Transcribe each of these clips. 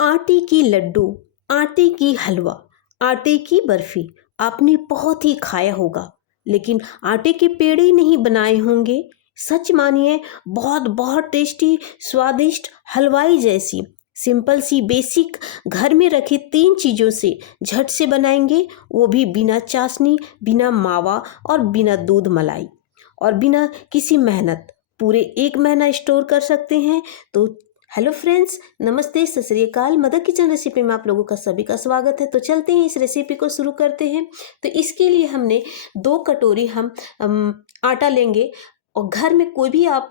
आटे की लड्डू, आटे की हलवा, आटे की बर्फी आपने बहुत ही खाया होगा, लेकिन आटे के पेड़े नहीं बनाए होंगे। सच मानिए, बहुत बहुत टेस्टी, स्वादिष्ट हलवाई जैसी सिंपल सी बेसिक घर में रखे 3 चीज़ों से झट से बनाएंगे, वो भी बिना चाशनी, बिना मावा और बिना दूध मलाई और बिना किसी मेहनत। पूरे 1 महीना स्टोर कर सकते हैं। तो हेलो फ्रेंड्स, नमस्ते, सत श्री अकाल। मदर किचन रेसिपी में आप लोगों का सभी का स्वागत है। तो चलते हैं, इस रेसिपी को शुरू करते हैं। तो इसके लिए हमने 2 कटोरी हम आटा लेंगे और घर में कोई भी आप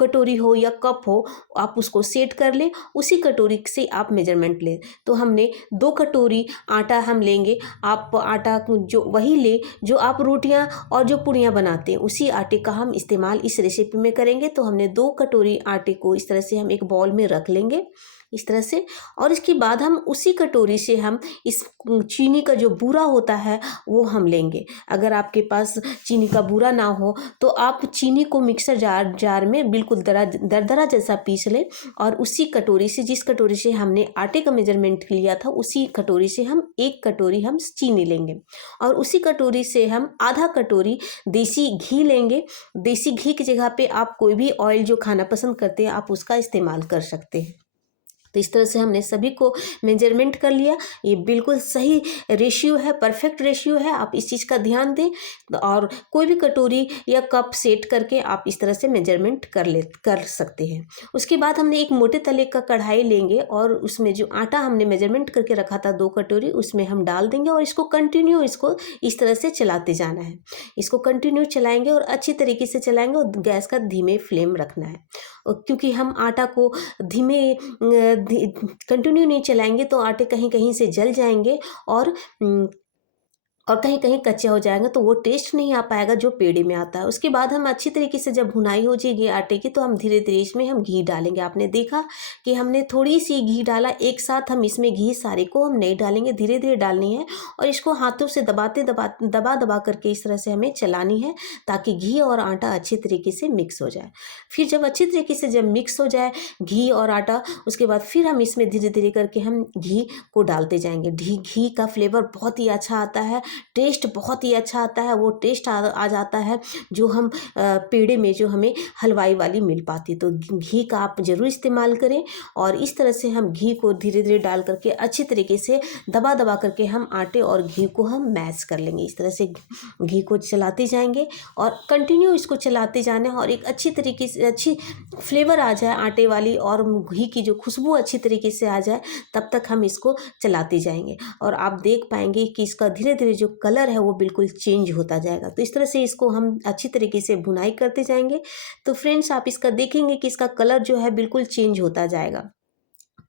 कटोरी हो या कप हो, आप उसको सेट कर लें। उसी कटोरी से आप मेजरमेंट लें। तो हमने 2 कटोरी आटा हम लेंगे। आप आटा जो वही ले जो आप रोटियां और जो पूड़ियाँ बनाते हैं, उसी आटे का हम इस्तेमाल इस रेसिपी में करेंगे। तो हमने 2 कटोरी आटे को इस तरह से हम एक बाउल में रख लेंगे, इस तरह से। और इसके बाद हम उसी कटोरी से हम इस चीनी का जो बूरा होता है वो हम लेंगे। अगर आपके पास चीनी का बूरा ना हो तो आप चीनी को मिक्सर जार में बिल्कुल दरदरा जैसा पीस लें और उसी कटोरी से, जिस कटोरी से हमने आटे का मेजरमेंट लिया था, उसी कटोरी से हम 1 कटोरी हम चीनी लेंगे और उसी कटोरी से हम आधा कटोरी देसी घी लेंगे। देसी घी की जगह पे आप कोई भी ऑयल जो खाना पसंद करते हैं, आप उसका इस्तेमाल कर सकते हैं। तो इस तरह से हमने सभी को मेजरमेंट कर लिया। ये बिल्कुल सही रेशियो है, परफेक्ट रेशियो है। आप इस चीज़ का ध्यान दें और कोई भी कटोरी या कप सेट करके आप इस तरह से मेजरमेंट कर सकते हैं। उसके बाद हमने एक मोटे तले का कढ़ाई लेंगे और उसमें जो आटा हमने मेजरमेंट करके रखा था 2 कटोरी, उसमें हम डाल देंगे और इसको इस तरह से चलाते जाना है। इसको कंटिन्यू चलाएंगे और अच्छी तरीके से चलाएंगे और गैस का धीमे फ्लेम रखना है। क्योंकि हम आटा को धीमे कंटिन्यू नहीं चलाएंगे तो आटे कहीं कहीं से जल जाएंगे और कहीं कहीं कच्चे हो जाएंगे, तो वो टेस्ट नहीं आ पाएगा जो पेड़े में आता है। उसके बाद हम अच्छी तरीके से जब भुनाई हो जाएगी आटे की, तो हम धीरे धीरे इसमें हम घी डालेंगे। आपने देखा कि हमने थोड़ी सी घी डाला, एक साथ हम इसमें घी सारे को हम नहीं डालेंगे, धीरे धीरे डालनी है और इसको हाथों से दबा करके इस तरह से हमें चलानी है, ताकि घी और आटा अच्छी तरीके से मिक्स हो जाए। फिर जब अच्छी तरीके से जब मिक्स हो जाए घी और आटा, उसके बाद फिर हम इसमें धीरे धीरे करके हम घी को डालते जाएंगे। घी का फ्लेवर बहुत ही अच्छा आता है, टेस्ट बहुत ही अच्छा आता है। वो टेस्ट आ जाता है जो हम पेड़े में जो हमें हलवाई वाली मिल पाती। तो घी का आप ज़रूर इस्तेमाल करें और इस तरह से हम घी को धीरे धीरे डाल करके अच्छी तरीके से दबा करके हम आटे और घी को हम मैश कर लेंगे। इस तरह से घी को चलाते जाएंगे और कंटिन्यू इसको चलाते जाना है और एक अच्छी तरीके से अच्छी फ्लेवर आ जाए आटे वाली और घी की जो खुशबू अच्छी तरीके से आ जाए, तब तक हम इसको चलाते जाएंगे और आप देख पाएंगे कि इसका धीरे धीरे जो कलर है वो बिल्कुल चेंज होता जाएगा। तो इस तरह से इसको हम अच्छी तरीके से भुनाई करते जाएंगे। तो फ्रेंड्स, आप इसका देखेंगे कि इसका कलर जो है बिल्कुल चेंज होता जाएगा।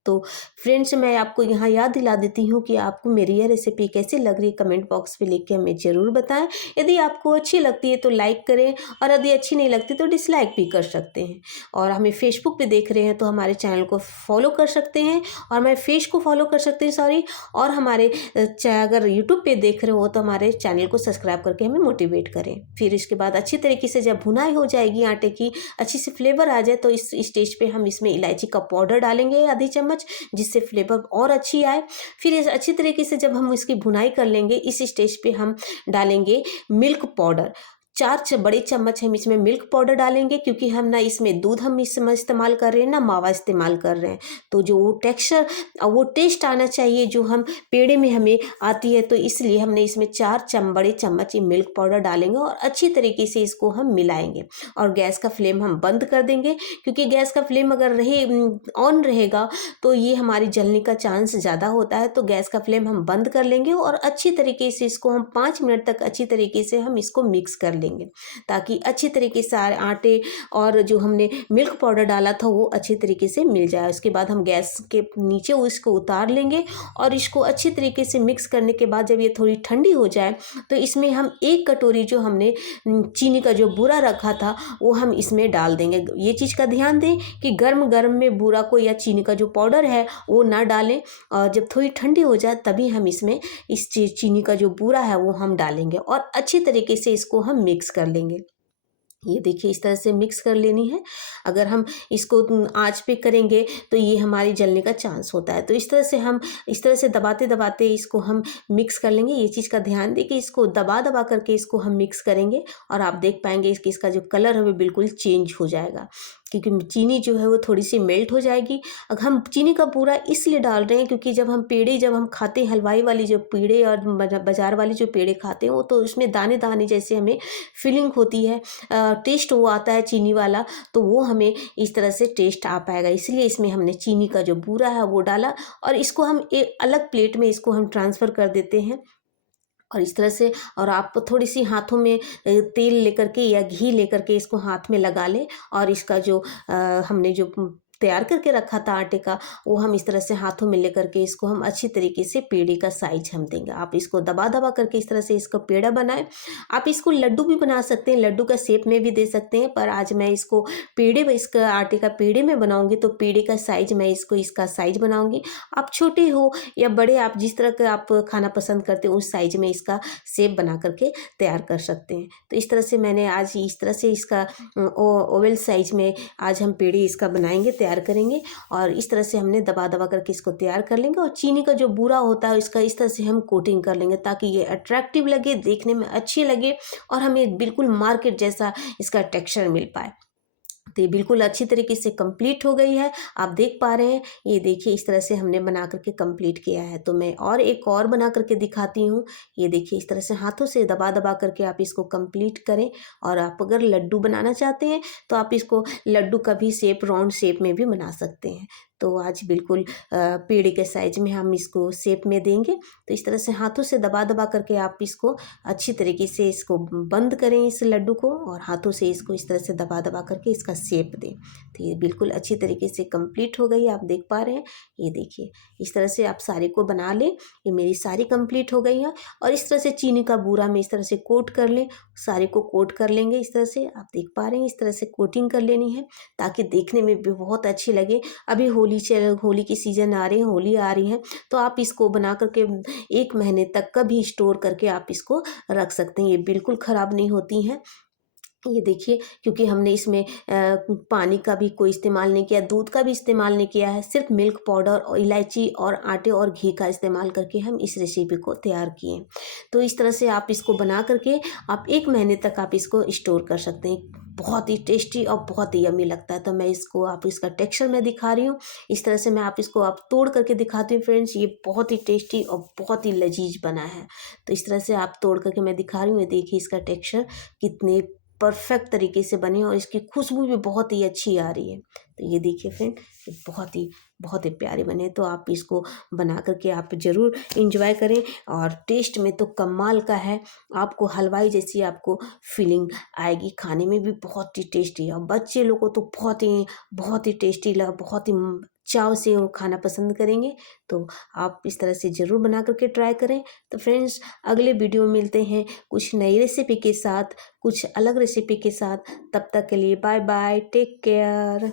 तो फ्रेंड्स, मैं आपको यहाँ याद दिला देती हूँ कि आपको मेरी यह रेसिपी कैसी लग रही है, कमेंट बॉक्स पे लिख के हमें ज़रूर बताएं। यदि आपको अच्छी लगती है तो लाइक करें और यदि अच्छी नहीं लगती तो डिसलाइक भी कर सकते हैं। और हमें फेसबुक पे देख रहे हैं तो हमारे चैनल को फॉलो कर सकते हैं और हमारे फेस को फॉलो कर सकते हैं, सॉरी। और हमारे अगर यूट्यूब पे देख रहे हो तो हमारे चैनल को सब्सक्राइब करके हमें मोटिवेट करें। फिर इसके बाद अच्छी तरीके से जब भुनाई हो जाएगी आटे की, अच्छी सी फ्लेवर आ जाए, तो इस स्टेज पे हम इसमें इलायची का पाउडर डालेंगे आधी चम्मच, जिससे फ्लेवर और अच्छी आए। फिर इस अच्छी तरीके से जब हम इसकी भुनाई कर लेंगे, इस स्टेज पे हम डालेंगे मिल्क पाउडर। 4 बड़े चम्मच हम इसमें मिल्क पाउडर डालेंगे, क्योंकि हम ना इसमें दूध हम इसमें इस्तेमाल कर रहे हैं ना मावा इस्तेमाल कर रहे हैं। तो जो वो टेक्सचर, वो टेस्ट आना चाहिए जो हम पेड़े में हमें आती है, तो इसलिए हमने इसमें 4 बड़े चम्मच ये मिल्क पाउडर डालेंगे और अच्छी तरीके से इसको हम मिलाएंगे और गैस का फ्लेम हम बंद कर देंगे। क्योंकि गैस का फ्लेम अगर ऑन रहेगा तो ये हमारी जलने का चांस ज़्यादा होता है। तो गैस का फ्लेम हम बंद कर लेंगे और अच्छी तरीके से इसको हम 5 मिनट तक अच्छी तरीके से हम इसको मिक्स कर लेंगे, ताकि अच्छी तरीके से आटे और जो हमने मिल्क पाउडर डाला था वो अच्छी तरीके से मिल जाए। उसके बाद हम गैस के नीचे इसको उतार लेंगे और इसको अच्छी तरीके से मिक्स करने के बाद जब ये थोड़ी ठंडी हो जाए, तो इसमें हम 1 कटोरी जो हमने चीनी का जो बूरा रखा था वो हम इसमें डाल देंगे। ये चीज़ का ध्यान दें कि गर्म गर्म में बूरा को या चीनी का जो पाउडर है वो ना डालें, और जब थोड़ी ठंडी हो जाए तभी हम इसमें इस चीनी का जो बूरा है वो हम डालेंगे और अच्छी तरीके से इसको हम मिक्स कर लेंगे। ये देखिए इस तरह से मिक्स कर लेनी है। अगर हम इसको आँच पे करेंगे तो ये हमारी जलने का चांस होता है। तो इस तरह से हम इस तरह से दबाते-दबाते इसको हम मिक्स कर लेंगे। ये चीज़ का ध्यान दें कि इसको दबा-दबा करके इसको हम मिक्स करेंगे और आप देख पाएँगे कि इसका जो कलर है वो बिल्कुल चेंज हो जाएगा, क्योंकि चीनी जो है वो थोड़ी-सी मेल्ट हो जाएगी। अब हम चीनी का बूरा इसलिए डाल रहे हैं क्योंकि जब हम खाते हैं हलवाई वाली जो पेड़े और बाज़ार वाली जो पेड़े खाते हैं वो तो उसमें दाने-दाने जैसे हमें फीलिंग होती है, टेस्ट वो आता है चीनी वाला, तो वो हमें इस तरह से टेस्ट आ पाएगा। इसलिए इसमें हमने चीनी का जो बूरा है वो डाला और इसको हम एक अलग प्लेट में इसको हम ट्रांसफ़र कर देते हैं। और इस तरह से और आप थोड़ी सी हाथों में तेल लेकर के या घी लेकर के इसको हाथ में लगा लें और इसका जो हमने जो तैयार करके रखा था आटे का, वो हम इस तरह से हाथों में लेकर के इसको हम अच्छी तरीके से पेड़े का साइज हम देंगे। आप इसको दबा दबा करके इस तरह से इसका पेड़ा बनाएं। आप इसको लड्डू भी बना सकते हैं, लड्डू का शेप में भी दे सकते हैं, पर आज मैं इसको पेड़े में इसका आटे का पेड़े में बनाऊंगी, तो पेड़े का साइज मैं इसको इसका साइज बनाऊंगी। आप छोटे हो या बड़े, आप जिस तरह का आप खाना पसंद करते हो उस साइज में इसका शेप बना करके तैयार कर सकते हैं। तो इस तरह से मैंने आज इस तरह से इसका ओवल साइज में आज हम पेड़े इसका बनाएंगे, तैयार करेंगे और इस तरह से हमने दबा दबा करके इसको तैयार कर लेंगे। और चीनी का जो बूरा होता है इसका इस तरह से हम कोटिंग कर लेंगे ताकि ये अट्रैक्टिव लगे, देखने में अच्छी लगे और हमें बिल्कुल मार्केट जैसा इसका टेक्सचर मिल पाए। तो ये बिल्कुल अच्छी तरीके से कंप्लीट हो गई है, आप देख पा रहे हैं। ये देखिए इस तरह से हमने बना करके कंप्लीट किया है। तो मैं और एक और बना करके दिखाती हूँ। ये देखिए इस तरह से हाथों से दबा दबा करके आप इसको कंप्लीट करें। और आप अगर लड्डू बनाना चाहते हैं तो आप इसको लड्डू का भी शेप राउंड शेप में भी बना सकते हैं। तो आज बिल्कुल पेड़े के साइज में हम इसको शेप में देंगे। तो इस तरह से हाथों से दबा दबा करके आप इसको अच्छी तरीके से इसको बंद करें इस लड्डू को, और हाथों से इसको इस तरह से दबा दबा करके इसका शेप दें। तो ये बिल्कुल अच्छी तरीके से कंप्लीट हो गई, आप देख पा रहे हैं। ये देखिए इस तरह से आप सारे को बना लें। ये मेरी सारी कंप्लीट हो गई है। और इस तरह से चीनी का बूरा में इस तरह से कोट कर लें, सारे को कोट कर लेंगे। इस तरह से आप देख पा रहे हैं, इस तरह से कोटिंग कर लेनी है ताकि देखने में भी बहुत अच्छी लगे। अभी होली के सीज़न आ रहे हैं, होली आ रही है, तो आप इसको बना करके 1 महीने तक का भी स्टोर करके आप इसको रख सकते हैं। ये बिल्कुल ख़राब नहीं होती हैं। ये देखिए क्योंकि हमने इसमें पानी का भी कोई इस्तेमाल नहीं किया, दूध का भी इस्तेमाल नहीं किया है, सिर्फ मिल्क पाउडर और इलायची और आटे और घी का इस्तेमाल करके हम इस रेसिपी को तैयार किए। तो इस तरह से आप इसको बना करके आप 1 महीने तक आप इसको स्टोर कर सकते हैं। बहुत ही टेस्टी और बहुत ही यम्मी लगता है। तो मैं इसको आप इसका टेक्सचर मैं दिखा रही हूँ। इस तरह से मैं आप इसको आप तोड़ करके दिखाती हूँ फ्रेंड्स। ये बहुत ही टेस्टी और बहुत ही लजीज बना है। तो इस तरह से आप तोड़ करके मैं दिखा रही हूँ। ये देखिए इसका टेक्सचर कितने परफेक्ट तरीके से बने और इसकी खुशबू भी बहुत ही अच्छी आ रही है। तो ये देखिए फ्रेंड, ये बहुत ही प्यारे बने। तो आप इसको बना करके आप ज़रूर इंजॉय करें और टेस्ट में तो कमाल का है। आपको हलवाई जैसी आपको फीलिंग आएगी, खाने में भी बहुत ही टेस्टी। और बच्चे लोग को तो बहुत ही टेस्टी लगा, बहुत ही चाव से वो खाना पसंद करेंगे। तो आप इस तरह से ज़रूर बना करके ट्राई करें। तो फ्रेंड्स अगले वीडियो में मिलते हैं कुछ नई रेसिपी के साथ, कुछ अलग रेसिपी के साथ। तब तक के लिए बाय बाय, टेक केयर।